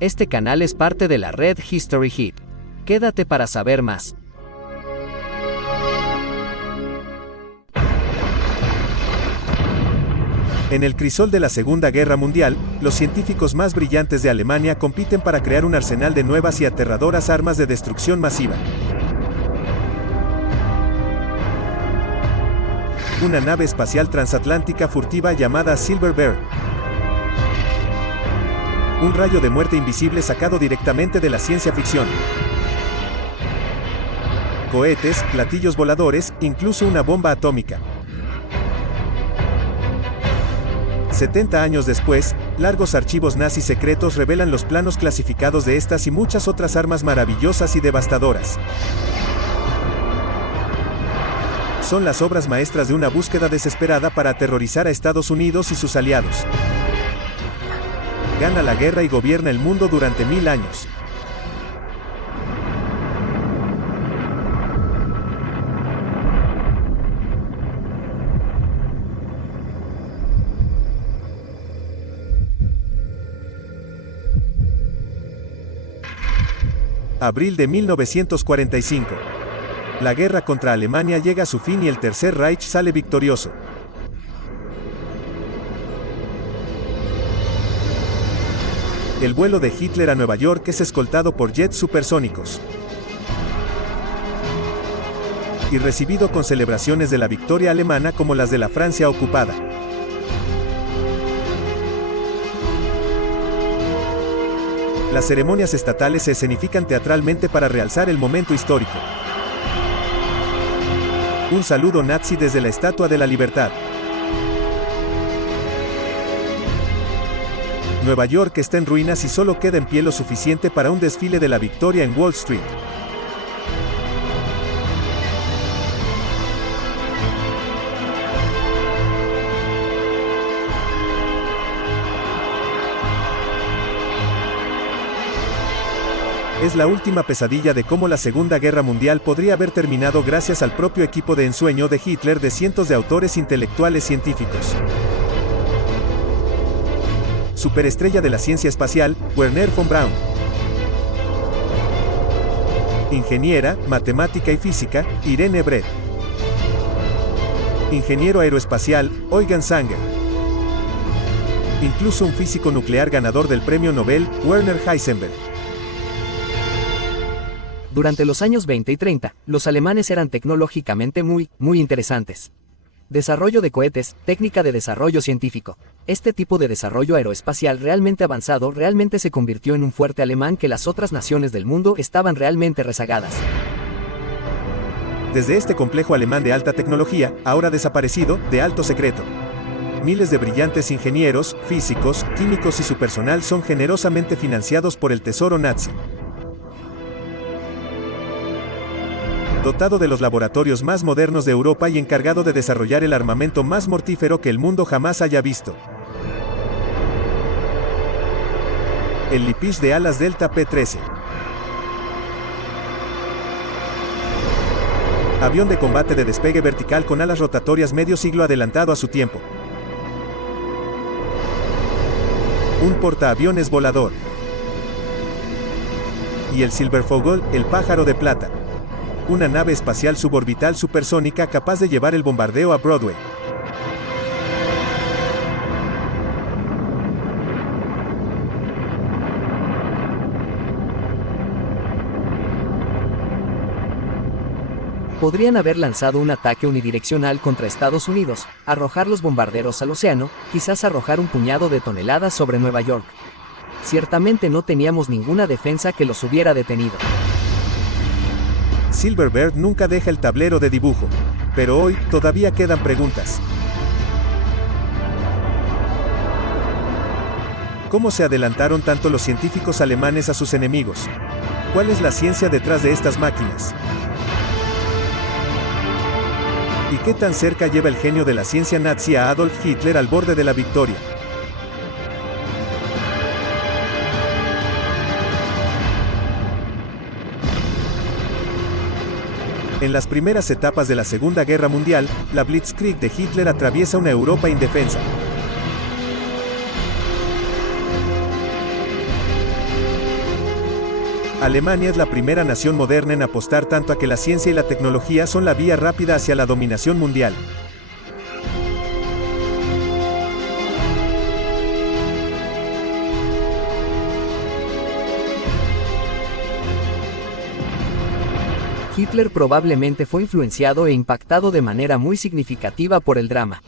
Este canal es parte de la red History Hit. Quédate para saber más. En el crisol de la Segunda Guerra Mundial, los científicos más brillantes de Alemania compiten para crear un arsenal de nuevas y aterradoras armas de destrucción masiva. Una nave espacial transatlántica furtiva llamada Silver Bear. Un rayo de muerte invisible sacado directamente de la ciencia ficción. Cohetes, platillos voladores, incluso una bomba atómica. 70 años después, largos archivos nazis secretos revelan los planos clasificados de estas y muchas otras armas maravillosas y devastadoras. Son las obras maestras de una búsqueda desesperada para aterrorizar a Estados Unidos y sus aliados. Gana la guerra y gobierna el mundo durante 1000 años. Abril de 1945. La guerra contra Alemania llega a su fin y el Tercer Reich sale victorioso. El vuelo de Hitler a Nueva York es escoltado por jets supersónicos y recibido con celebraciones de la victoria alemana como las de la Francia ocupada. Las ceremonias estatales se escenifican teatralmente para realzar el momento histórico. Un saludo nazi desde la Estatua de la Libertad. Nueva York está en ruinas y solo queda en pie lo suficiente para un desfile de la victoria en Wall Street. Es la última pesadilla de cómo la Segunda Guerra Mundial podría haber terminado gracias al propio equipo de ensueño de Hitler de cientos de autores intelectuales científicos. Superestrella de la ciencia espacial, Wernher von Braun. Ingeniera, matemática y física, Irene Brett. Ingeniero aeroespacial, Eugen Sanger. Incluso un físico nuclear ganador del premio Nobel, Werner Heisenberg. Durante los años 20 y 30, los alemanes eran tecnológicamente muy interesantes. Desarrollo de cohetes, técnica de desarrollo científico. Este tipo de desarrollo aeroespacial realmente avanzado realmente se convirtió en un fuerte alemán que las otras naciones del mundo estaban realmente rezagadas. Desde este complejo alemán de alta tecnología, ahora desaparecido, de alto secreto. Miles de brillantes ingenieros, físicos, químicos y su personal son generosamente financiados por el tesoro nazi. Dotado de los laboratorios más modernos de Europa y encargado de desarrollar el armamento más mortífero que el mundo jamás haya visto. El Leipzig de alas Delta P-13. Avión de combate de despegue vertical con alas rotatorias medio siglo adelantado a su tiempo. Un portaaviones volador. Y el Silbervogel, el pájaro de plata. Una nave espacial suborbital supersónica capaz de llevar el bombardeo a Broadway. Podrían haber lanzado un ataque unidireccional contra Estados Unidos, arrojar los bombarderos al océano, quizás arrojar un puñado de toneladas sobre Nueva York. Ciertamente no teníamos ninguna defensa que los hubiera detenido. Silver Bear nunca deja el tablero de dibujo, pero hoy todavía quedan preguntas. ¿Cómo se adelantaron tanto los científicos alemanes a sus enemigos? ¿Cuál es la ciencia detrás de estas máquinas? ¿Y qué tan cerca lleva el genio de la ciencia nazi a Adolf Hitler al borde de la victoria? En las primeras etapas de la Segunda Guerra Mundial, la Blitzkrieg de Hitler atraviesa una Europa indefensa. Alemania es la primera nación moderna en apostar tanto a que la ciencia y la tecnología son la vía rápida hacia la dominación mundial. Hitler probablemente fue influenciado e impactado de manera muy significativa por el drama.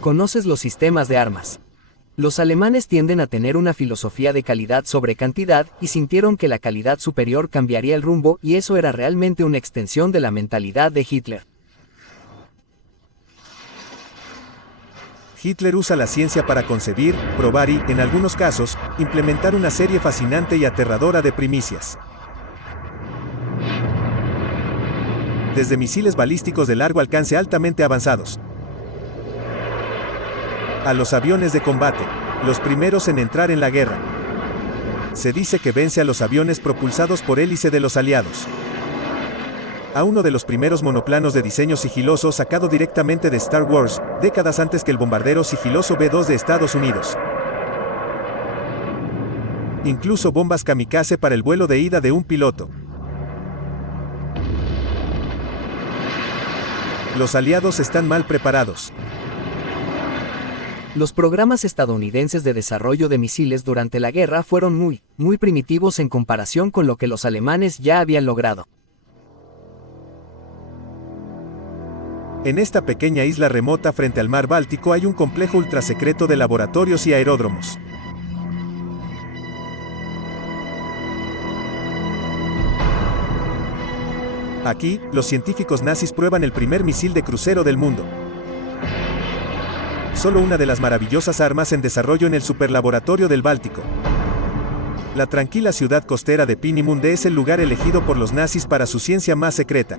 ¿Conoces los sistemas de armas? Los alemanes tienden a tener una filosofía de calidad sobre cantidad y sintieron que la calidad superior cambiaría el rumbo, y eso era realmente una extensión de la mentalidad de Hitler. Hitler usa la ciencia para concebir, probar y, en algunos casos, implementar una serie fascinante y aterradora de primicias. Desde misiles balísticos de largo alcance altamente avanzados, a los aviones de combate, los primeros en entrar en la guerra. Se dice que vence a los aviones propulsados por hélice de los aliados. A uno de los primeros monoplanos de diseño sigiloso sacado directamente de Star Wars, décadas antes que el bombardero sigiloso B-2 de Estados Unidos. Incluso bombas kamikaze para el vuelo de ida de un piloto. Los aliados están mal preparados. Los programas estadounidenses de desarrollo de misiles durante la guerra fueron muy primitivos en comparación con lo que los alemanes ya habían logrado. En esta pequeña isla remota frente al mar Báltico hay un complejo ultrasecreto de laboratorios y aeródromos. Aquí, los científicos nazis prueban el primer misil de crucero del mundo. Solo una de las maravillosas armas en desarrollo en el superlaboratorio del Báltico. La tranquila ciudad costera de Peenemünde es el lugar elegido por los nazis para su ciencia más secreta.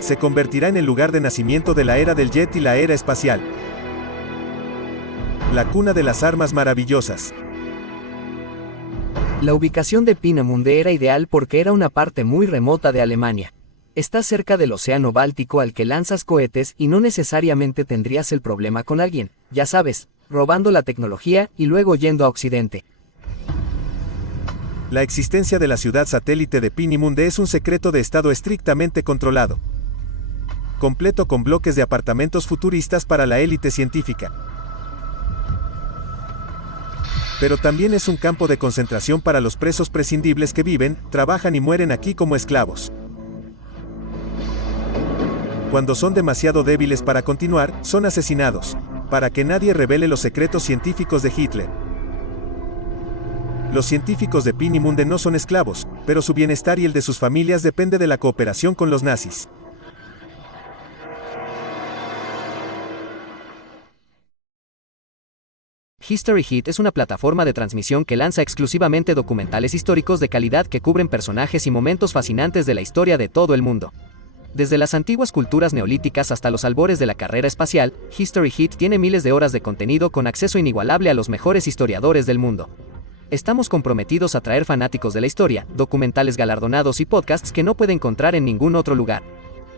Se convertirá en el lugar de nacimiento de la era del jet y la era espacial. La cuna de las armas maravillosas. La ubicación de Peenemünde era ideal porque era una parte muy remota de Alemania. Está cerca del Océano Báltico al que lanzas cohetes y no necesariamente tendrías el problema con alguien, ya sabes, robando la tecnología y luego yendo a Occidente. La existencia de la ciudad satélite de Peenemünde es un secreto de Estado estrictamente controlado. Completo con bloques de apartamentos futuristas para la élite científica. Pero también es un campo de concentración para los presos prescindibles que viven, trabajan y mueren aquí como esclavos. Cuando son demasiado débiles para continuar, son asesinados, para que nadie revele los secretos científicos de Hitler. Los científicos de Peenemünde no son esclavos, pero su bienestar y el de sus familias depende de la cooperación con los nazis. History Hit es una plataforma de transmisión que lanza exclusivamente documentales históricos de calidad que cubren personajes y momentos fascinantes de la historia de todo el mundo. Desde las antiguas culturas neolíticas hasta los albores de la carrera espacial, History Hit tiene miles de horas de contenido con acceso inigualable a los mejores historiadores del mundo. Estamos comprometidos a traer fanáticos de la historia, documentales galardonados y podcasts que no puede encontrar en ningún otro lugar.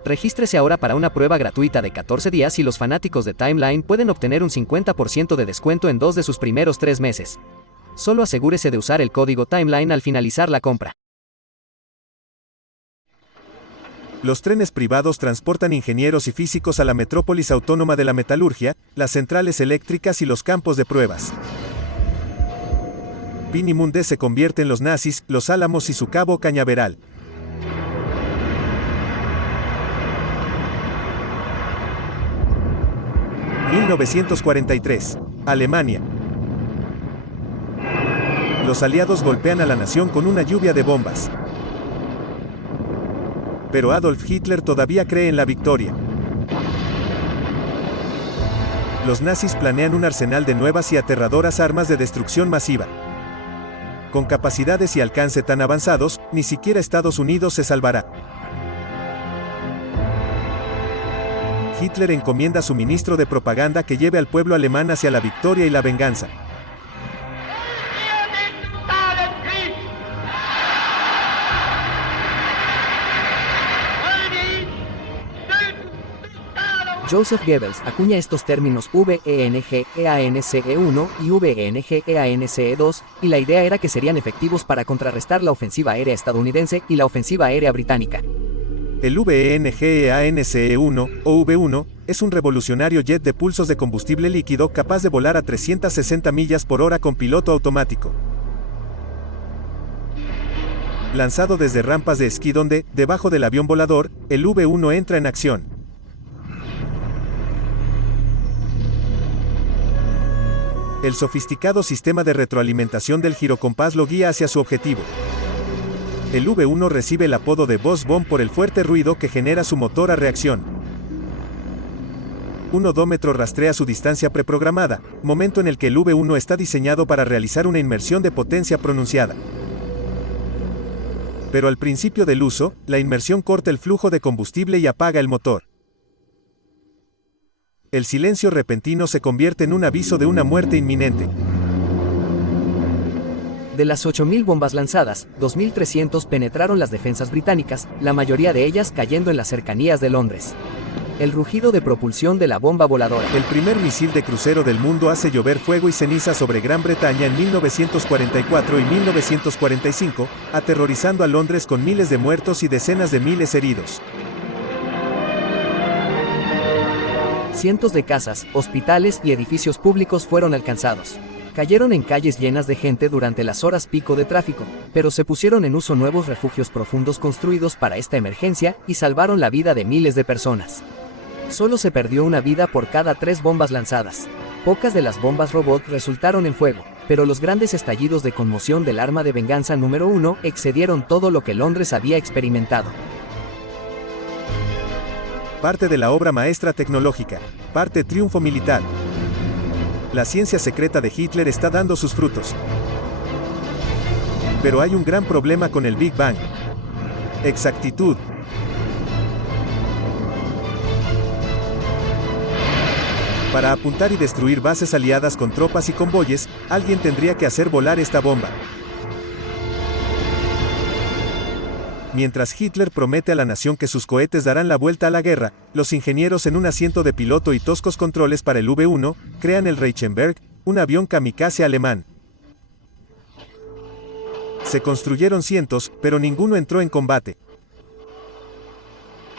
Regístrese ahora para una prueba gratuita de 14 días y los fanáticos de Timeline pueden obtener un 50% de descuento en 2 de sus primeros 3 meses. Solo asegúrese de usar el código Timeline al finalizar la compra. Los trenes privados transportan ingenieros y físicos a la metrópolis autónoma de la metalurgia, las centrales eléctricas y los campos de pruebas. Peenemünde se convierte en los nazis, Los Álamos y su Cabo Cañaveral. (1943) Alemania. Los aliados golpean a la nación con una lluvia de bombas. Pero Adolf Hitler todavía cree en la victoria. Los nazis planean un arsenal de nuevas y aterradoras armas de destrucción masiva. Con capacidades y alcance tan avanzados, ni siquiera Estados Unidos se salvará. Hitler encomienda a su ministro de propaganda que lleve al pueblo alemán hacia la victoria y la venganza. Joseph Goebbels acuña estos términos VENG-EANCE-1 y VENG-EANCE-2, y la idea era que serían efectivos para contrarrestar la ofensiva aérea estadounidense y la ofensiva aérea británica. El VENG-EANCE-1, o V1, es un revolucionario jet de pulsos de combustible líquido capaz de volar a 360 millas por hora con piloto automático. Lanzado desde rampas de esquí donde, debajo del avión volador, el V1 entra en acción. El sofisticado sistema de retroalimentación del girocompás lo guía hacia su objetivo. El V1 recibe el apodo de Boss Bomb por el fuerte ruido que genera su motor a reacción. Un odómetro rastrea su distancia preprogramada, momento en el que el V1 está diseñado para realizar una inmersión de potencia pronunciada. Pero al principio del uso, la inmersión corta el flujo de combustible y apaga el motor. El silencio repentino se convierte en un aviso de una muerte inminente. De las 8.000 bombas lanzadas, 2.300 penetraron las defensas británicas, la mayoría de ellas cayendo en las cercanías de Londres. El rugido de propulsión de la bomba voladora. El primer misil de crucero del mundo hace llover fuego y ceniza sobre Gran Bretaña en 1944 y 1945, aterrorizando a Londres con miles de muertos y decenas de miles heridos. Cientos de casas, hospitales y edificios públicos fueron alcanzados. Cayeron en calles llenas de gente durante las horas pico de tráfico, pero se pusieron en uso nuevos refugios profundos construidos para esta emergencia y salvaron la vida de miles de personas. Solo se perdió una vida por cada 3 bombas lanzadas. Pocas de las bombas robot resultaron en fuego, pero los grandes estallidos de conmoción del arma de venganza número 1 excedieron todo lo que Londres había experimentado. Parte de la obra maestra tecnológica, parte triunfo militar. La ciencia secreta de Hitler está dando sus frutos. Pero hay un gran problema con el Big Bang. Exactitud. Para apuntar y destruir bases aliadas con tropas y convoyes, alguien tendría que hacer volar esta bomba. Mientras Hitler promete a la nación que sus cohetes darán la vuelta a la guerra, los ingenieros en un asiento de piloto y toscos controles para el V1, crean el Reichenberg, un avión kamikaze alemán. Se construyeron cientos, pero ninguno entró en combate.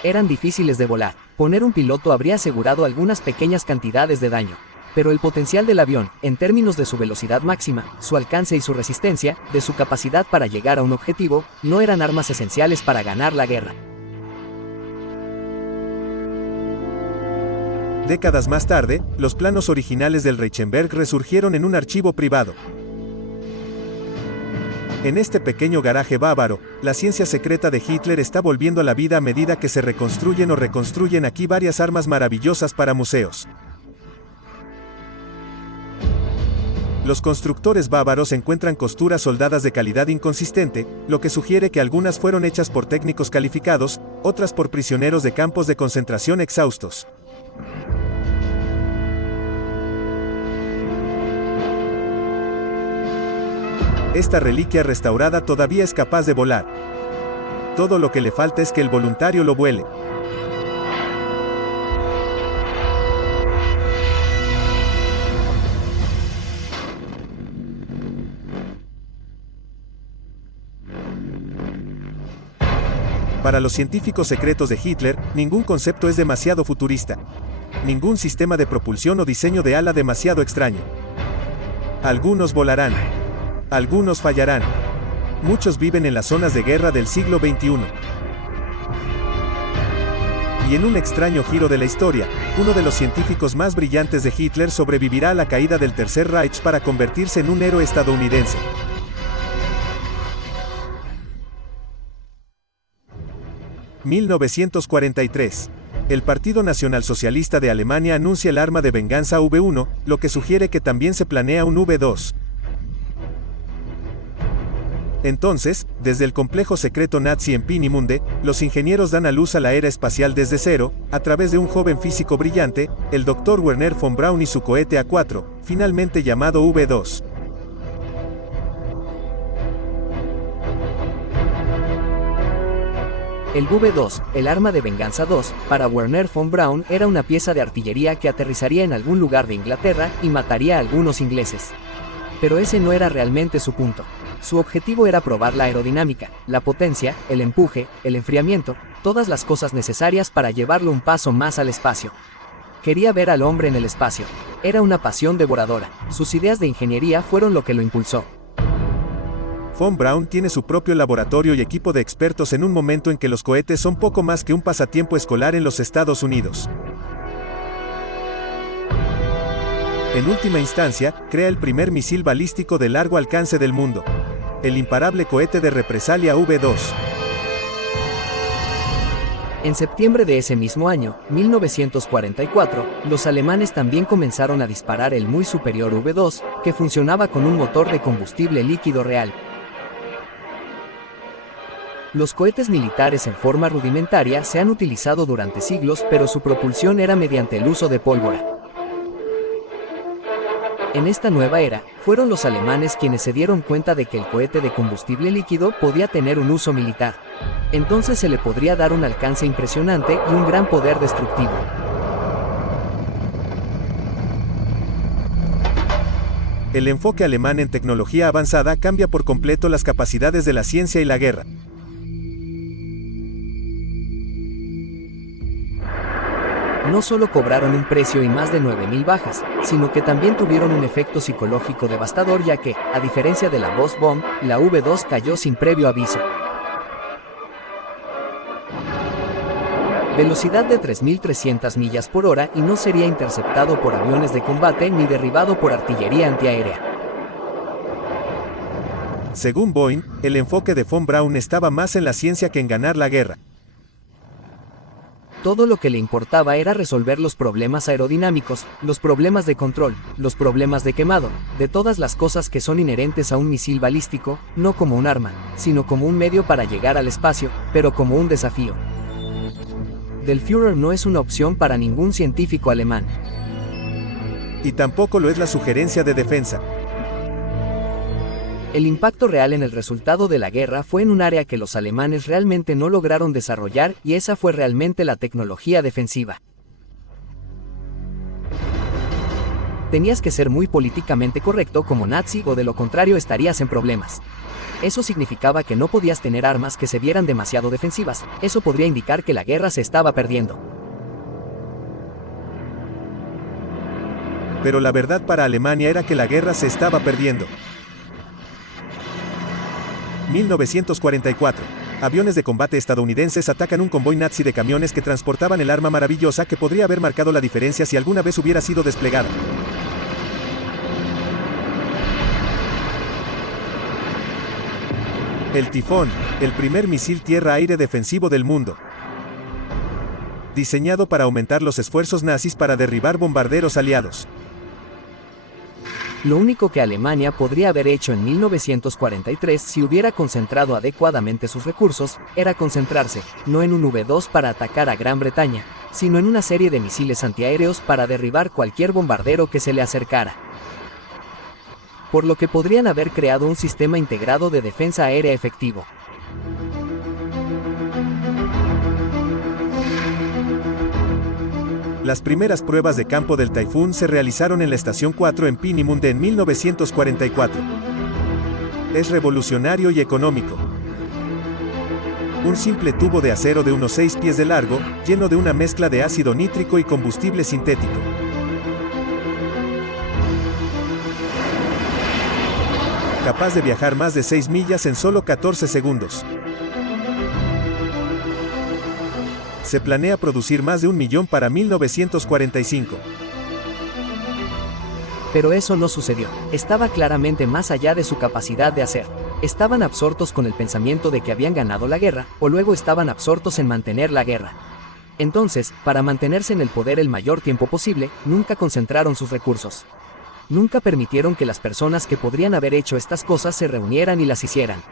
Eran difíciles de volar. Poner un piloto habría asegurado algunas pequeñas cantidades de daño. Pero el potencial del avión, en términos de su velocidad máxima, su alcance y su resistencia, de su capacidad para llegar a un objetivo, no eran armas esenciales para ganar la guerra. Décadas más tarde, los planos originales del Reichenberg resurgieron en un archivo privado. En este pequeño garaje bávaro, la ciencia secreta de Hitler está volviendo a la vida a medida que se reconstruyen o reconstruyen aquí varias armas maravillosas para museos. Los constructores bávaros encuentran costuras soldadas de calidad inconsistente, lo que sugiere que algunas fueron hechas por técnicos calificados, otras por prisioneros de campos de concentración exhaustos. Esta reliquia restaurada todavía es capaz de volar. Todo lo que le falta es que el voluntario lo vuele. Para los científicos secretos de Hitler, ningún concepto es demasiado futurista. Ningún sistema de propulsión o diseño de ala demasiado extraño. Algunos volarán. Algunos fallarán. Muchos viven en las zonas de guerra del siglo XXI. Y en un extraño giro de la historia, uno de los científicos más brillantes de Hitler sobrevivirá a la caída del Tercer Reich para convertirse en un héroe estadounidense. (1943) El Partido Nacionalsocialista de Alemania anuncia el arma de venganza V1, lo que sugiere que también se planea un V2. Entonces, desde el complejo secreto nazi en Peenemünde, los ingenieros dan a luz a la era espacial desde cero, a través de un joven físico brillante, el Dr. Werner von Braun y su cohete A4, finalmente llamado V2. El V2, el arma de venganza 2, para Wernher von Braun era una pieza de artillería que aterrizaría en algún lugar de Inglaterra y mataría a algunos ingleses. Pero ese no era realmente su punto. Su objetivo era probar la aerodinámica, la potencia, el empuje, el enfriamiento, todas las cosas necesarias para llevarlo un paso más al espacio. Quería ver al hombre en el espacio. Era una pasión devoradora. Sus ideas de ingeniería fueron lo que lo impulsó. Von Braun tiene su propio laboratorio y equipo de expertos en un momento en que los cohetes son poco más que un pasatiempo escolar en los Estados Unidos. En última instancia, crea el primer misil balístico de largo alcance del mundo. El imparable cohete de represalia V2. En septiembre de ese mismo año, 1944, los alemanes también comenzaron a disparar el muy superior V2, que funcionaba con un motor de combustible líquido real. Los cohetes militares en forma rudimentaria se han utilizado durante siglos, pero su propulsión era mediante el uso de pólvora. En esta nueva era, fueron los alemanes quienes se dieron cuenta de que el cohete de combustible líquido podía tener un uso militar. Entonces se le podría dar un alcance impresionante y un gran poder destructivo. El enfoque alemán en tecnología avanzada cambia por completo las capacidades de la ciencia y la guerra. No solo cobraron un precio y más de 9.000 bajas, sino que también tuvieron un efecto psicológico devastador, ya que, a diferencia de la Boss-Bomb, la V2 cayó sin previo aviso. Velocidad de 3.300 millas por hora y no sería interceptado por aviones de combate ni derribado por artillería antiaérea. Según Boeing, el enfoque de von Braun estaba más en la ciencia que en ganar la guerra. Todo lo que le importaba era resolver los problemas aerodinámicos, los problemas de control, los problemas de quemado, de todas las cosas que son inherentes a un misil balístico, no como un arma, sino como un medio para llegar al espacio, pero como un desafío. Der Führer no es una opción para ningún científico alemán. Y tampoco lo es la sugerencia de defensa. El impacto real en el resultado de la guerra fue en un área que los alemanes realmente no lograron desarrollar, y esa fue realmente la tecnología defensiva. Tenías que ser muy políticamente correcto como nazi o de lo contrario estarías en problemas. Eso significaba que no podías tener armas que se vieran demasiado defensivas, eso podría indicar que la guerra se estaba perdiendo. Pero la verdad para Alemania era que la guerra se estaba perdiendo. 1944. Aviones de combate estadounidenses atacan un convoy nazi de camiones que transportaban el arma maravillosa que podría haber marcado la diferencia si alguna vez hubiera sido desplegada. El Tifón, el primer misil tierra-aire defensivo del mundo. Diseñado para aumentar los esfuerzos nazis para derribar bombarderos aliados. Lo único que Alemania podría haber hecho en 1943 si hubiera concentrado adecuadamente sus recursos, era concentrarse, no en un V2 para atacar a Gran Bretaña, sino en una serie de misiles antiaéreos para derribar cualquier bombardero que se le acercara. Por lo que podrían haber creado un sistema integrado de defensa aérea efectivo. Las primeras pruebas de campo del Taifún se realizaron en la Estación 4 en Peenemünde en 1944. Es revolucionario y económico. Un simple tubo de acero de unos 6 pies de largo, lleno de una mezcla de ácido nítrico y combustible sintético. Capaz de viajar más de 6 millas en solo 14 segundos. Se planea producir más de 1 millón para 1945. Pero eso no sucedió. Estaba claramente más allá de su capacidad de hacer. Estaban absortos con el pensamiento de que habían ganado la guerra, o luego estaban absortos en mantener la guerra. Entonces, para mantenerse en el poder el mayor tiempo posible, nunca concentraron sus recursos. Nunca permitieron que las personas que podrían haber hecho estas cosas se reunieran y las hicieran.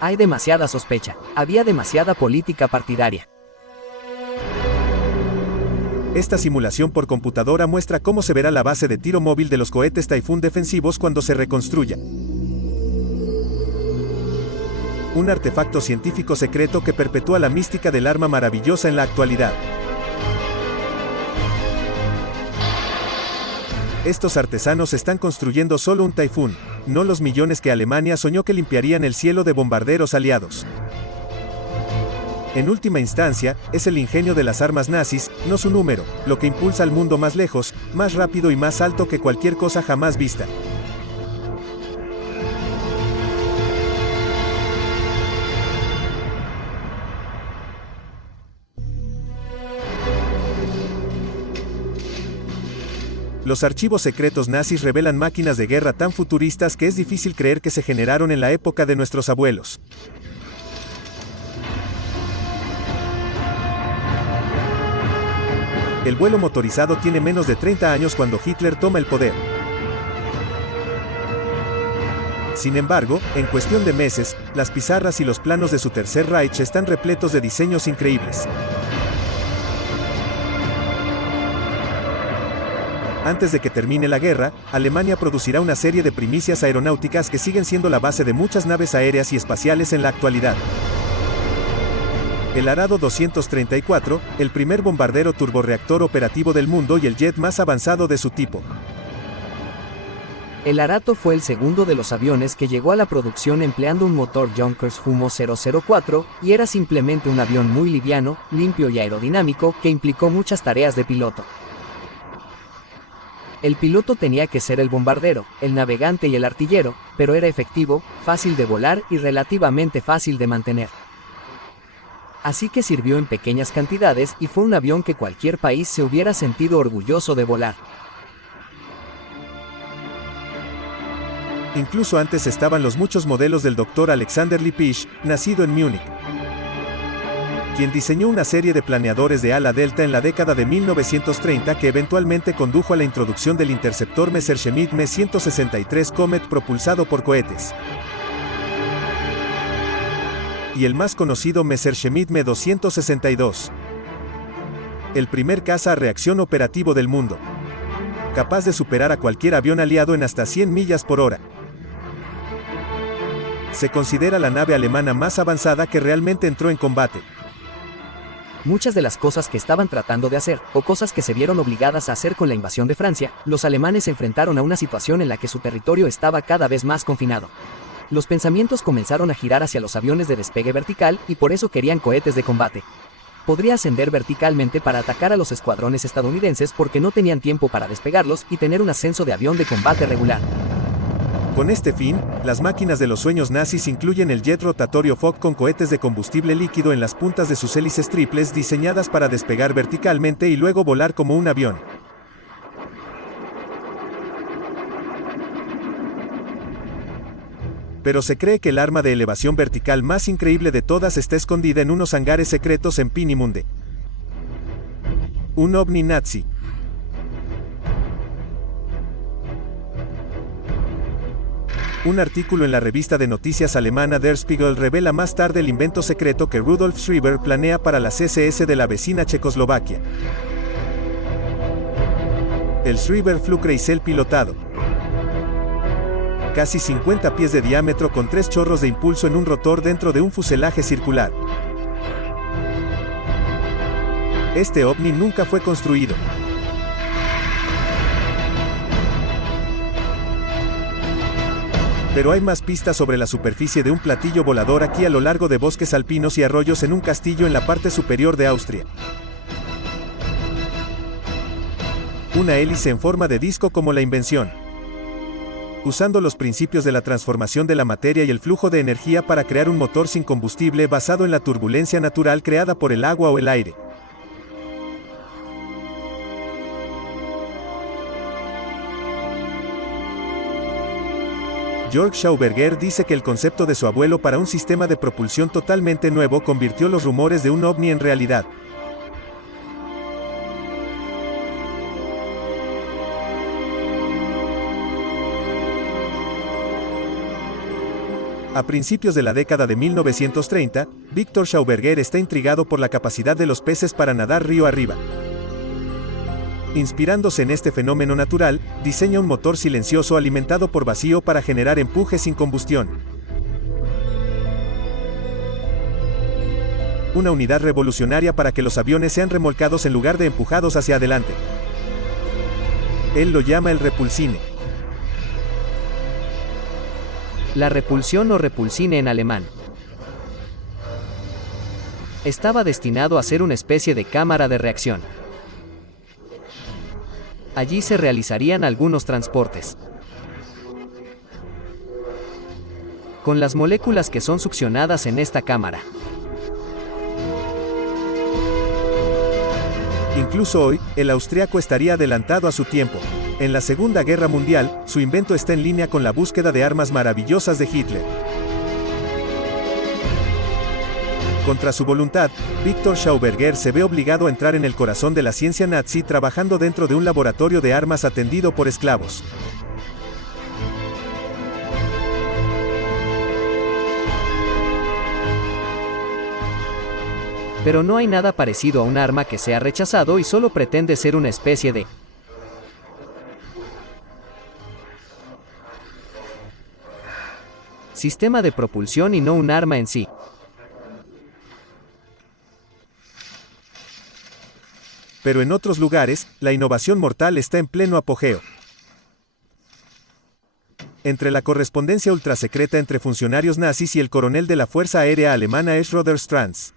Hay demasiada sospecha. Había demasiada política partidaria. Esta simulación por computadora muestra cómo se verá la base de tiro móvil de los cohetes Taifún defensivos cuando se reconstruya. un artefacto científico secreto que perpetúa la mística del arma maravillosa en la actualidad. Estos artesanos están construyendo solo un Typhoon, no los millones que Alemania soñó que limpiarían el cielo de bombarderos aliados. En última instancia, es el ingenio de las armas nazis, no su número, lo que impulsa al mundo más lejos, más rápido y más alto que cualquier cosa jamás vista. Los archivos secretos nazis revelan máquinas de guerra tan futuristas que es difícil creer que se generaron en la época de nuestros abuelos. El vuelo motorizado tiene menos de 30 años cuando Hitler toma el poder. Sin embargo, en cuestión de meses, las pizarras y los planos de su Tercer Reich están repletos de diseños increíbles. Antes de que termine la guerra, Alemania producirá una serie de primicias aeronáuticas que siguen siendo la base de muchas naves aéreas y espaciales en la actualidad. El Arado 234, el primer bombardero turborreactor operativo del mundo y el jet más avanzado de su tipo. El Arato fue el segundo de los aviones que llegó a la producción empleando un motor Junkers Humo 004, y era simplemente un avión muy liviano, limpio y aerodinámico que implicó muchas tareas de piloto. El piloto tenía que ser el bombardero, el navegante y el artillero, pero era efectivo, fácil de volar y relativamente fácil de mantener. Así que sirvió en pequeñas cantidades y fue un avión que cualquier país se hubiera sentido orgulloso de volar. Incluso antes estaban los muchos modelos del Dr. Alexander Lippisch, nacido en Múnich, quien diseñó una serie de planeadores de ala delta en la década de 1930 que eventualmente condujo a la introducción del interceptor Messerschmitt Me-163 Comet propulsado por cohetes. Y el más conocido Messerschmitt Me-262. El primer caza a reacción operativo del mundo, capaz de superar a cualquier avión aliado en hasta 100 millas por hora. Se considera la nave alemana más avanzada que realmente entró en combate. Muchas de las cosas que estaban tratando de hacer, o cosas que se vieron obligadas a hacer con la invasión de Francia, los alemanes se enfrentaron a una situación en la que su territorio estaba cada vez más confinado. Los pensamientos comenzaron a girar hacia los aviones de despegue vertical y por eso querían cohetes de combate. Podría ascender verticalmente para atacar a los escuadrones estadounidenses porque no tenían tiempo para despegarlos y tener un ascenso de avión de combate regular. Con este fin, las máquinas de los sueños nazis incluyen el jet rotatorio Fock con cohetes de combustible líquido en las puntas de sus hélices triples diseñadas para despegar verticalmente y luego volar como un avión. Pero se cree que el arma de elevación vertical más increíble de todas está escondida en unos hangares secretos en Peenemünde. Un ovni nazi. Un artículo en la revista de noticias alemana Der Spiegel revela más tarde el invento secreto que Rudolf Schreiber planea para las SS de la vecina Checoslovaquia. El Schreiber Flugkreisel pilotado. Casi 50 pies de diámetro con 3 chorros de impulso en un rotor dentro de un fuselaje circular. Este ovni nunca fue construido. Pero hay más pistas sobre la superficie de un platillo volador aquí a lo largo de bosques alpinos y arroyos en un castillo en la parte superior de Austria. Una hélice en forma de disco como la invención. Usando los principios de la transformación de la materia y el flujo de energía para crear un motor sin combustible basado en la turbulencia natural creada por el agua o el aire. Georg Schauberger dice que el concepto de su abuelo para un sistema de propulsión totalmente nuevo convirtió los rumores de un ovni en realidad. A principios de la década de 1930, Victor Schauberger está intrigado por la capacidad de los peces para nadar río arriba. Inspirándose en este fenómeno natural, diseña un motor silencioso alimentado por vacío para generar empuje sin combustión. una unidad revolucionaria para que los aviones sean remolcados en lugar de empujados hacia adelante. Él lo llama el repulsine. La repulsión o repulsine en alemán. Estaba destinado a ser una especie de cámara de reacción. Allí se realizarían algunos transportes. Con las moléculas que son succionadas en esta cámara. Incluso hoy, el austriaco estaría adelantado a su tiempo. En la Segunda Guerra Mundial, su invento está en línea con la búsqueda de armas maravillosas de Hitler. Contra su voluntad, Victor Schauberger se ve obligado a entrar en el corazón de la ciencia nazi trabajando dentro de un laboratorio de armas atendido por esclavos. Pero no hay nada parecido a un arma que sea rechazado y solo pretende ser una especie de sistema de propulsión y no un arma en sí. Pero en otros lugares, la innovación mortal está en pleno apogeo. Entre la correspondencia ultrasecreta entre funcionarios nazis y el coronel de la Fuerza Aérea Alemana Schroeder Stranz,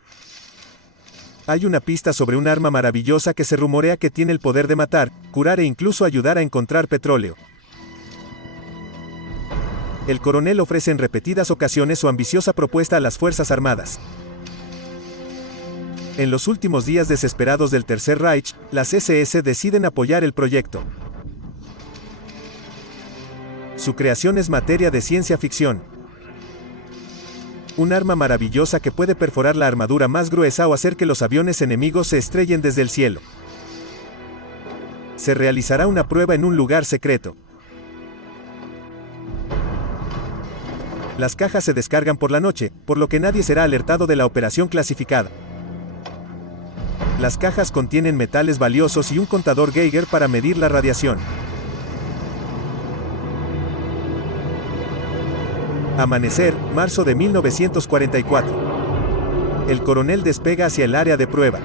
hay una pista sobre un arma maravillosa que se rumorea que tiene el poder de matar, curar e incluso ayudar a encontrar petróleo. El coronel ofrece en repetidas ocasiones su ambiciosa propuesta a las Fuerzas Armadas. En los últimos días desesperados del Tercer Reich, las SS deciden apoyar el proyecto. Su creación es materia de ciencia ficción. Un arma maravillosa que puede perforar la armadura más gruesa o hacer que los aviones enemigos se estrellen desde el cielo. Se realizará una prueba en un lugar secreto. Las cajas se descargan por la noche, por lo que nadie será alertado de la operación clasificada. Las cajas contienen metales valiosos y un contador Geiger para medir la radiación. Amanecer, marzo de 1944. El coronel despega hacia el área de prueba.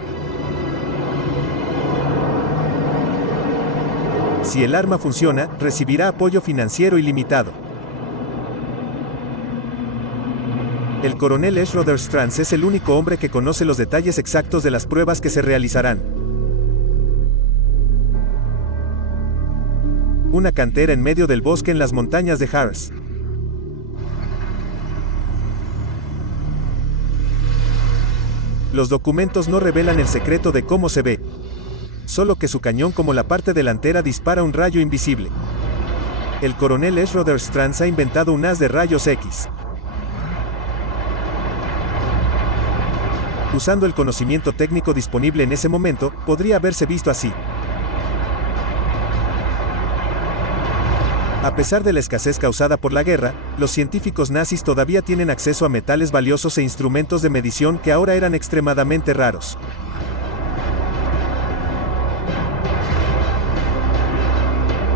Si el arma funciona, recibirá apoyo financiero ilimitado. El coronel Schroeder Stranz es el único hombre que conoce los detalles exactos de las pruebas que se realizarán. Una cantera en medio del bosque en las montañas de Harz. Los documentos no revelan el secreto de cómo se ve. Solo que su cañón como la parte delantera dispara un rayo invisible. El coronel Schroeder Stranz ha inventado un haz de rayos X. Usando el conocimiento técnico disponible en ese momento, podría haberse visto así. A pesar de la escasez causada por la guerra, los científicos nazis todavía tienen acceso a metales valiosos e instrumentos de medición que ahora eran extremadamente raros.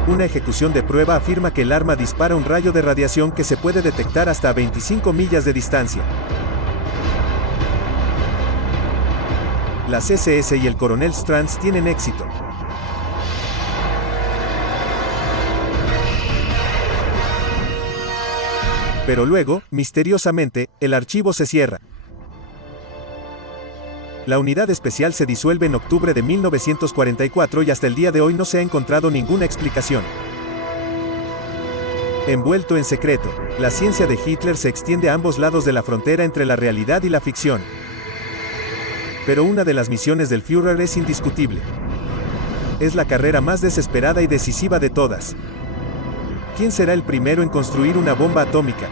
Una ejecución de prueba afirma que el arma dispara un rayo de radiación que se puede detectar hasta a 25 millas de distancia. Las SS y el coronel Stranz tienen éxito. Pero luego, misteriosamente, el archivo se cierra. La unidad especial se disuelve en octubre de 1944 y hasta el día de hoy no se ha encontrado ninguna explicación. Envuelto en secreto, la ciencia de Hitler se extiende a ambos lados de la frontera entre la realidad y la ficción. Pero una de las misiones del Führer es indiscutible. Es la carrera más desesperada y decisiva de todas. ¿Quién será el primero en construir una bomba atómica?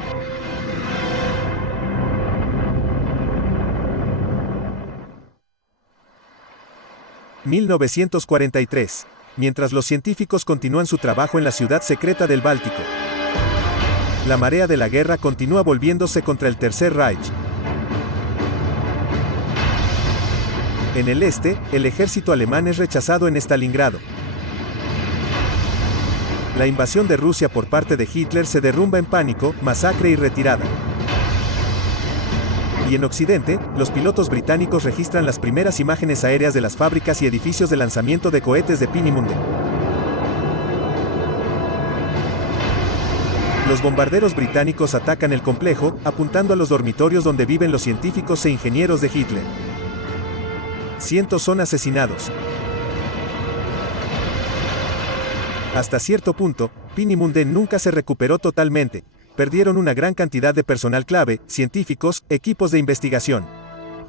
(1943) Mientras los científicos continúan su trabajo en la ciudad secreta del Báltico, la marea de la guerra continúa volviéndose contra el Tercer Reich. En el este, el ejército alemán es rechazado en Stalingrado. La invasión de Rusia por parte de Hitler se derrumba en pánico, masacre y retirada. Y en Occidente, los pilotos británicos registran las primeras imágenes aéreas de las fábricas y edificios de lanzamiento de cohetes de Peenemünde. Los bombarderos británicos atacan el complejo, apuntando a los dormitorios donde viven los científicos e ingenieros de Hitler. Cientos son asesinados. Hasta cierto punto, Peenemünde nunca se recuperó totalmente. Perdieron una gran cantidad de personal clave, científicos, equipos de investigación.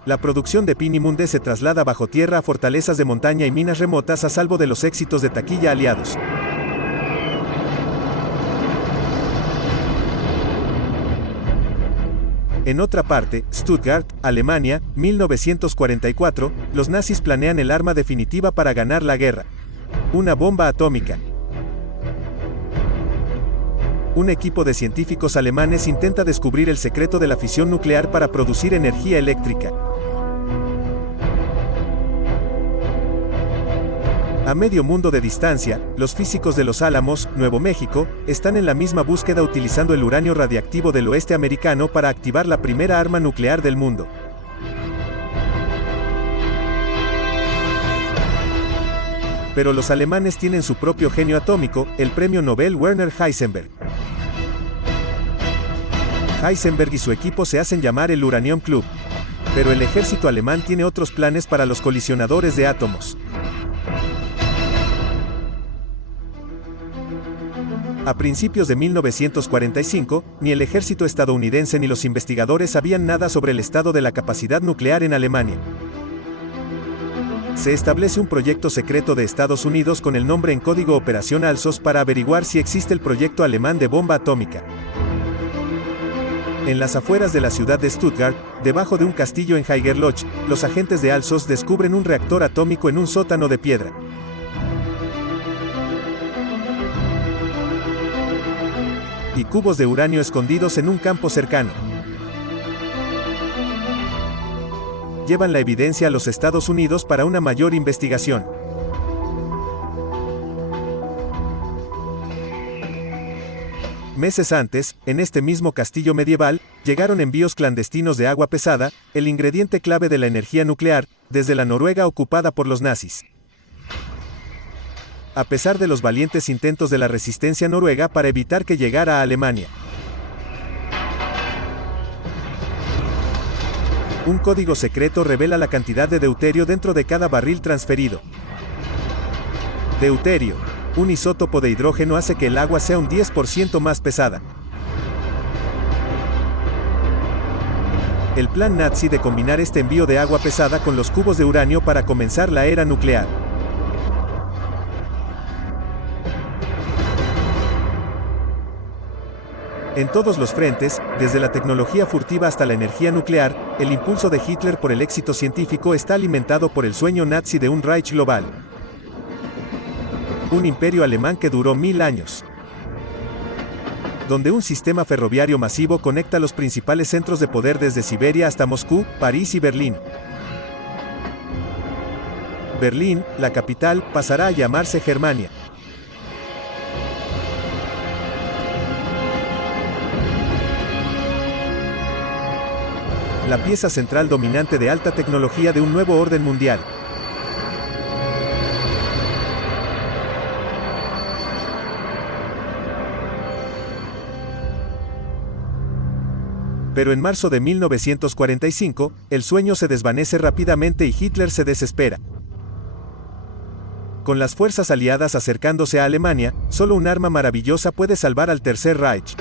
La producción de Peenemünde se traslada bajo tierra a fortalezas de montaña y minas remotas a salvo de los éxitos de taquilla aliados. En otra parte, Stuttgart, Alemania, 1944, los nazis planean el arma definitiva para ganar la guerra. Una bomba atómica. Un equipo de científicos alemanes intenta descubrir el secreto de la fisión nuclear para producir energía eléctrica. A medio mundo de distancia, los físicos de Los Álamos, Nuevo México, están en la misma búsqueda utilizando el uranio radiactivo del oeste americano para activar la primera arma nuclear del mundo. Pero los alemanes tienen su propio genio atómico, el premio Nobel Werner Heisenberg. Heisenberg y su equipo se hacen llamar el Uranium Club. Pero el ejército alemán tiene otros planes para los colisionadores de átomos. A principios de 1945, ni el ejército estadounidense ni los investigadores sabían nada sobre el estado de la capacidad nuclear en Alemania. Se establece un proyecto secreto de Estados Unidos con el nombre en código Operación Alsos para averiguar si existe el proyecto alemán de bomba atómica. En las afueras de la ciudad de Stuttgart, debajo de un castillo en Haigerloch, los agentes de Alsos descubren un reactor atómico en un sótano de piedra. Y cubos de uranio escondidos en un campo cercano. Llevan la evidencia a los Estados Unidos para una mayor investigación. Meses antes, en este mismo castillo medieval, llegaron envíos clandestinos de agua pesada, el ingrediente clave de la energía nuclear, desde la Noruega ocupada por los nazis. A pesar de los valientes intentos de la resistencia noruega para evitar que llegara a Alemania. Un código secreto revela la cantidad de deuterio dentro de cada barril transferido. Deuterio, un isótopo de hidrógeno, hace que el agua sea un 10% más pesada. El plan nazi de combinar este envío de agua pesada con los cubos de uranio para comenzar la era nuclear. En todos los frentes, desde la tecnología furtiva hasta la energía nuclear, el impulso de Hitler por el éxito científico está alimentado por el sueño nazi de un Reich global. Un imperio alemán que duró 1000 años. Donde un sistema ferroviario masivo conecta los principales centros de poder desde Siberia hasta Moscú, París y Berlín. Berlín, la capital, pasará a llamarse Germania. La pieza central dominante de alta tecnología de un nuevo orden mundial. Pero en marzo de 1945, el sueño se desvanece rápidamente y Hitler se desespera. Con las fuerzas aliadas acercándose a Alemania, solo un arma maravillosa puede salvar al Tercer Reich.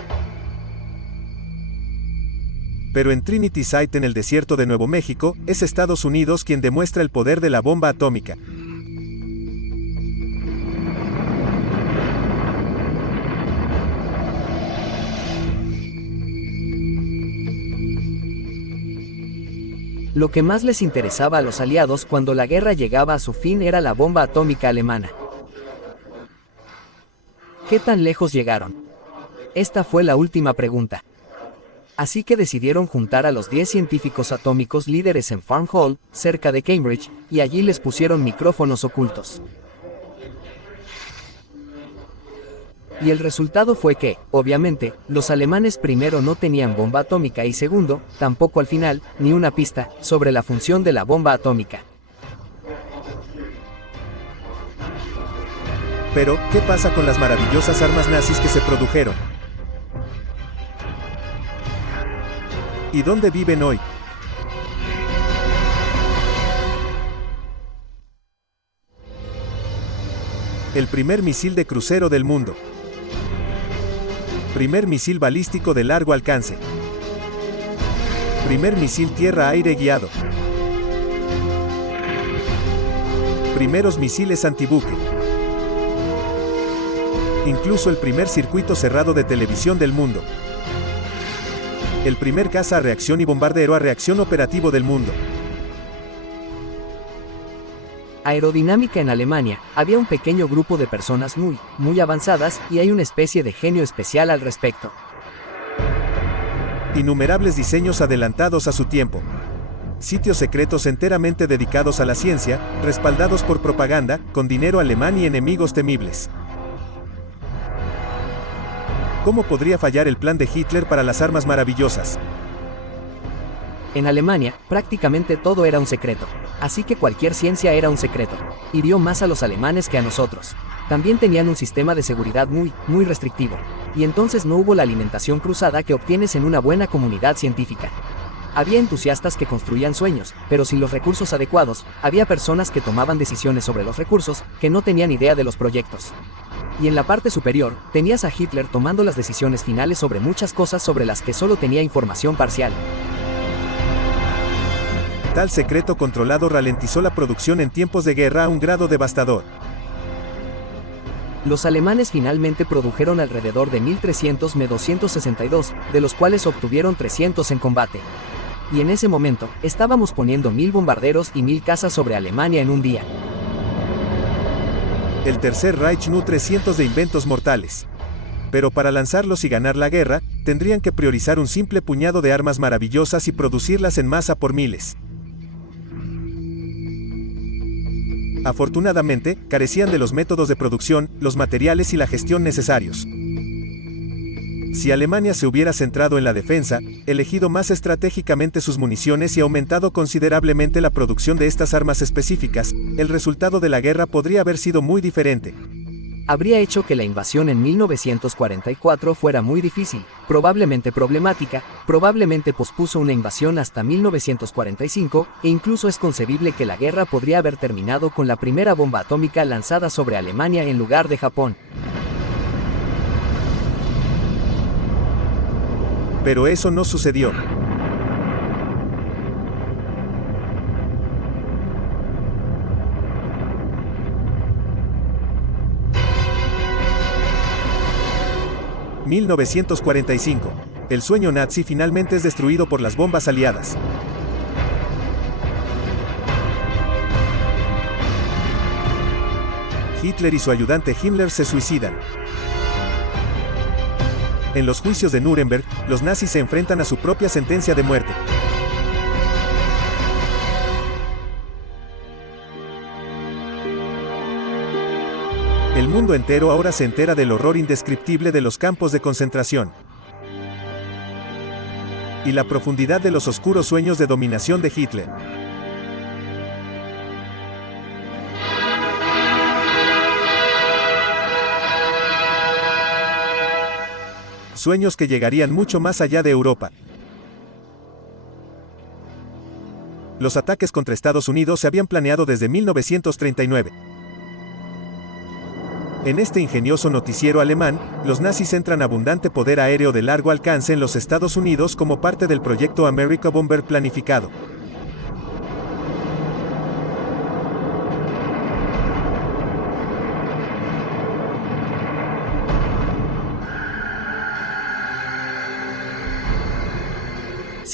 Pero en Trinity Site en el desierto de Nuevo México, es Estados Unidos quien demuestra el poder de la bomba atómica. Lo que más les interesaba a los aliados cuando la guerra llegaba a su fin era la bomba atómica alemana. ¿Qué tan lejos llegaron? Esta fue la última pregunta. Así que decidieron juntar a los 10 científicos atómicos líderes en Farm Hall, cerca de Cambridge, y allí les pusieron micrófonos ocultos. Y el resultado fue que, obviamente, los alemanes primero no tenían bomba atómica y segundo, tampoco al final, ni una pista sobre la función de la bomba atómica. Pero, ¿qué pasa con las maravillosas armas nazis que se produjeron? ¿Y dónde viven hoy? El primer misil de crucero del mundo. Primer misil balístico de largo alcance. Primer misil tierra-aire guiado. Primeros misiles antibuque. Incluso el primer circuito cerrado de televisión del mundo. El primer caza a reacción y bombardero a reacción operativo del mundo. Aerodinámica en Alemania, había un pequeño grupo de personas muy avanzadas y hay una especie de genio especial al respecto. Innumerables diseños adelantados a su tiempo. Sitios secretos enteramente dedicados a la ciencia, respaldados por propaganda, con dinero alemán y enemigos temibles. ¿Cómo podría fallar el plan de Hitler para las armas maravillosas? En Alemania, prácticamente todo era un secreto, así que cualquier ciencia era un secreto. Hirió más a los alemanes que a nosotros. También tenían un sistema de seguridad muy restrictivo, y entonces no hubo la alimentación cruzada que obtienes en una buena comunidad científica. Había entusiastas que construían sueños, pero sin los recursos adecuados, había personas que tomaban decisiones sobre los recursos, que no tenían idea de los proyectos. Y en la parte superior, tenías a Hitler tomando las decisiones finales sobre muchas cosas sobre las que solo tenía información parcial. Tal secreto controlado ralentizó la producción en tiempos de guerra a un grado devastador. Los alemanes finalmente produjeron alrededor de 1300 Me-262, de los cuales obtuvieron 300 en combate. Y en ese momento, estábamos poniendo 1000 bombarderos y 1000 cazas sobre Alemania en un día. El Tercer Reich nutre cientos de inventos mortales. Pero para lanzarlos y ganar la guerra, tendrían que priorizar un simple puñado de armas maravillosas y producirlas en masa por miles. Afortunadamente, carecían de los métodos de producción, los materiales y la gestión necesarios. Si Alemania se hubiera centrado en la defensa, elegido más estratégicamente sus municiones y aumentado considerablemente la producción de estas armas específicas, el resultado de la guerra podría haber sido muy diferente. Habría hecho que la invasión en 1944 fuera muy difícil, probablemente problemática, probablemente pospuso una invasión hasta 1945, e incluso es concebible que la guerra podría haber terminado con la primera bomba atómica lanzada sobre Alemania en lugar de Japón. Pero eso no sucedió. ...1945... El sueño nazi finalmente es destruido por las bombas aliadas. Hitler y su ayudante Himmler se suicidan. En los juicios de Nuremberg, los nazis se enfrentan a su propia sentencia de muerte. El mundo entero ahora se entera del horror indescriptible de los campos de concentración y la profundidad de los oscuros sueños de dominación de Hitler. Sueños que llegarían mucho más allá de Europa. Los ataques contra Estados Unidos se habían planeado desde 1939. En este ingenioso noticiero alemán, los nazis centran abundante poder aéreo de largo alcance en los Estados Unidos como parte del proyecto America Bomber planificado.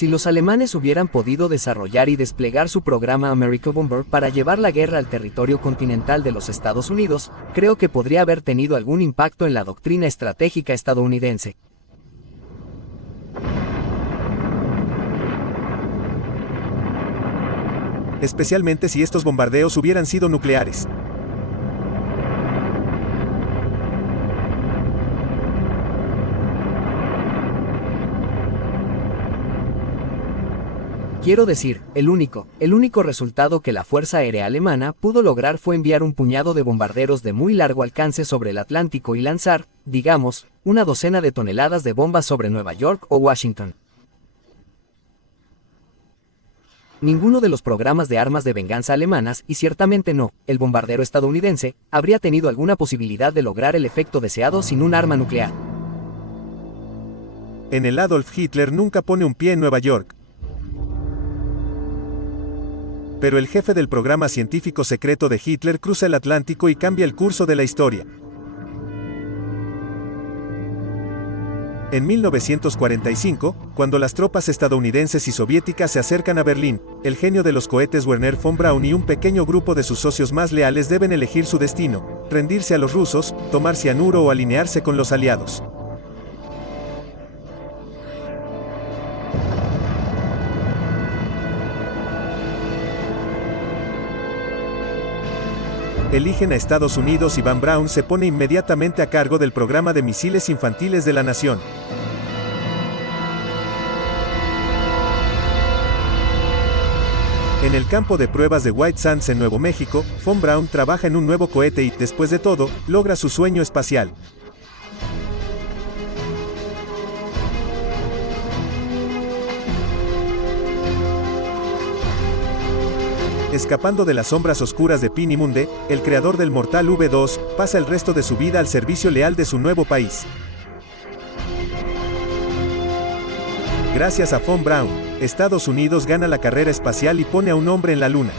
Si los alemanes hubieran podido desarrollar y desplegar su programa America Bomber para llevar la guerra al territorio continental de los Estados Unidos, creo que podría haber tenido algún impacto en la doctrina estratégica estadounidense. Especialmente si estos bombardeos hubieran sido nucleares. Quiero decir, el único resultado que la Fuerza Aérea Alemana pudo lograr fue enviar un puñado de bombarderos de muy largo alcance sobre el Atlántico y lanzar, digamos, una docena de toneladas de bombas sobre Nueva York o Washington. Ninguno de los programas de armas de venganza alemanas, y ciertamente no, el bombardero estadounidense, habría tenido alguna posibilidad de lograr el efecto deseado sin un arma nuclear. En el Adolf Hitler nunca pone un pie en Nueva York. Pero el jefe del programa científico secreto de Hitler cruza el Atlántico y cambia el curso de la historia. En 1945, cuando las tropas estadounidenses y soviéticas se acercan a Berlín, el genio de los cohetes Wernher von Braun y un pequeño grupo de sus socios más leales deben elegir su destino: rendirse a los rusos, tomar cianuro o alinearse con los aliados. Eligen a Estados Unidos y Von Braun se pone inmediatamente a cargo del programa de misiles infantiles de la nación. En el campo de pruebas de White Sands en Nuevo México, Von Braun trabaja en un nuevo cohete y, después de todo, logra su sueño espacial. Escapando de las sombras oscuras de Peenemünde, el creador del mortal V2 pasa el resto de su vida al servicio leal de su nuevo país. Gracias a Von Braun, Estados Unidos gana la carrera espacial y pone a un hombre en la Luna.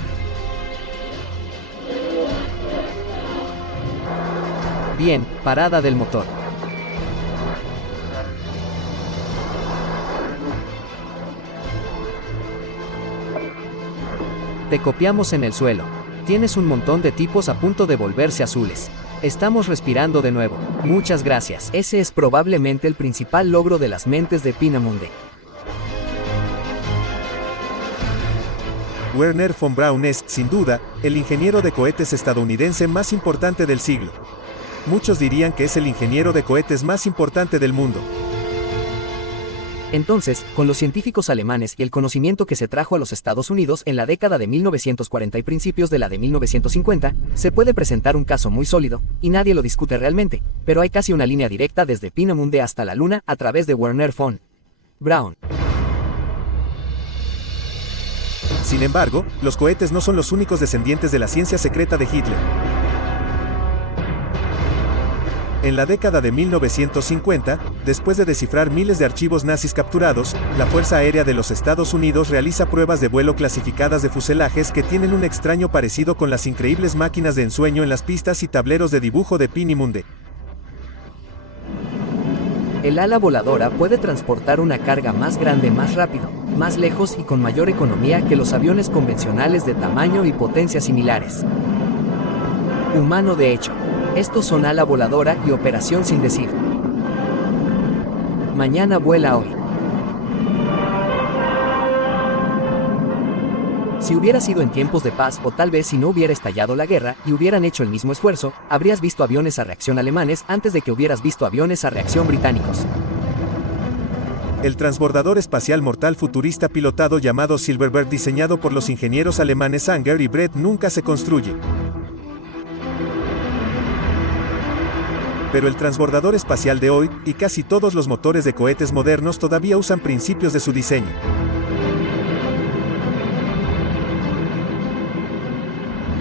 Bien, parada del motor. Te copiamos en el suelo. Tienes un montón de tipos a punto de volverse azules. Estamos respirando de nuevo. Muchas gracias. Ese es probablemente el principal logro de las mentes de Peenemünde. Wernher von Braun es, sin duda, el ingeniero de cohetes estadounidense más importante del siglo. Muchos dirían que es el ingeniero de cohetes más importante del mundo. Entonces, con los científicos alemanes y el conocimiento que se trajo a los Estados Unidos en la década de 1940 y principios de la de 1950, se puede presentar un caso muy sólido, y nadie lo discute realmente, pero hay casi una línea directa desde Peenemünde hasta la Luna a través de Wernher von Braun. Sin embargo, los cohetes no son los únicos descendientes de la ciencia secreta de Hitler. En la década de 1950, después de descifrar miles de archivos nazis capturados, la Fuerza Aérea de los Estados Unidos realiza pruebas de vuelo clasificadas de fuselajes que tienen un extraño parecido con las increíbles máquinas de ensueño en las pistas y tableros de dibujo de Peenemünde. El ala voladora puede transportar una carga más grande más rápido, más lejos y con mayor economía que los aviones convencionales de tamaño y potencia similares. Humano de hecho. Estos son ala voladora y operación sin decir. Mañana vuela hoy. Si hubiera sido en tiempos de paz o tal vez si no hubiera estallado la guerra y hubieran hecho el mismo esfuerzo, habrías visto aviones a reacción alemanes antes de que hubieras visto aviones a reacción británicos. El transbordador espacial mortal futurista pilotado llamado Silverberg, diseñado por los ingenieros alemanes Anger y Brett, nunca se construye. Pero el transbordador espacial de hoy, y casi todos los motores de cohetes modernos todavía usan principios de su diseño.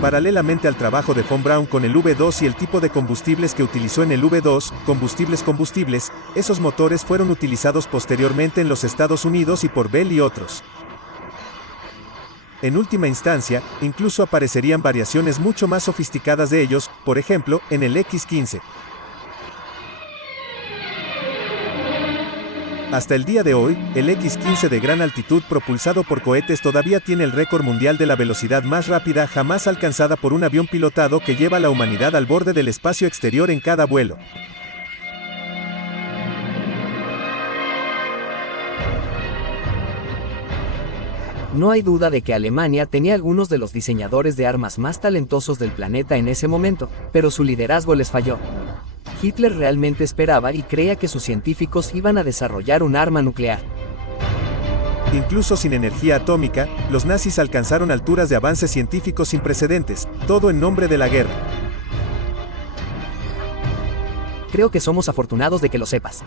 Paralelamente al trabajo de Von Braun con el V2 y el tipo de combustibles que utilizó en el V2, combustibles, esos motores fueron utilizados posteriormente en los Estados Unidos y por Bell y otros. En última instancia, incluso aparecerían variaciones mucho más sofisticadas de ellos, por ejemplo, en el X-15. Hasta el día de hoy, el X-15 de gran altitud propulsado por cohetes todavía tiene el récord mundial de la velocidad más rápida jamás alcanzada por un avión pilotado que lleva a la humanidad al borde del espacio exterior en cada vuelo. No hay duda de que Alemania tenía algunos de los diseñadores de armas más talentosos del planeta en ese momento, pero su liderazgo les falló. Hitler realmente esperaba y creía que sus científicos iban a desarrollar un arma nuclear. Incluso sin energía atómica, los nazis alcanzaron alturas de avance científico sin precedentes, todo en nombre de la guerra. Creo que somos afortunados de que lo sepas.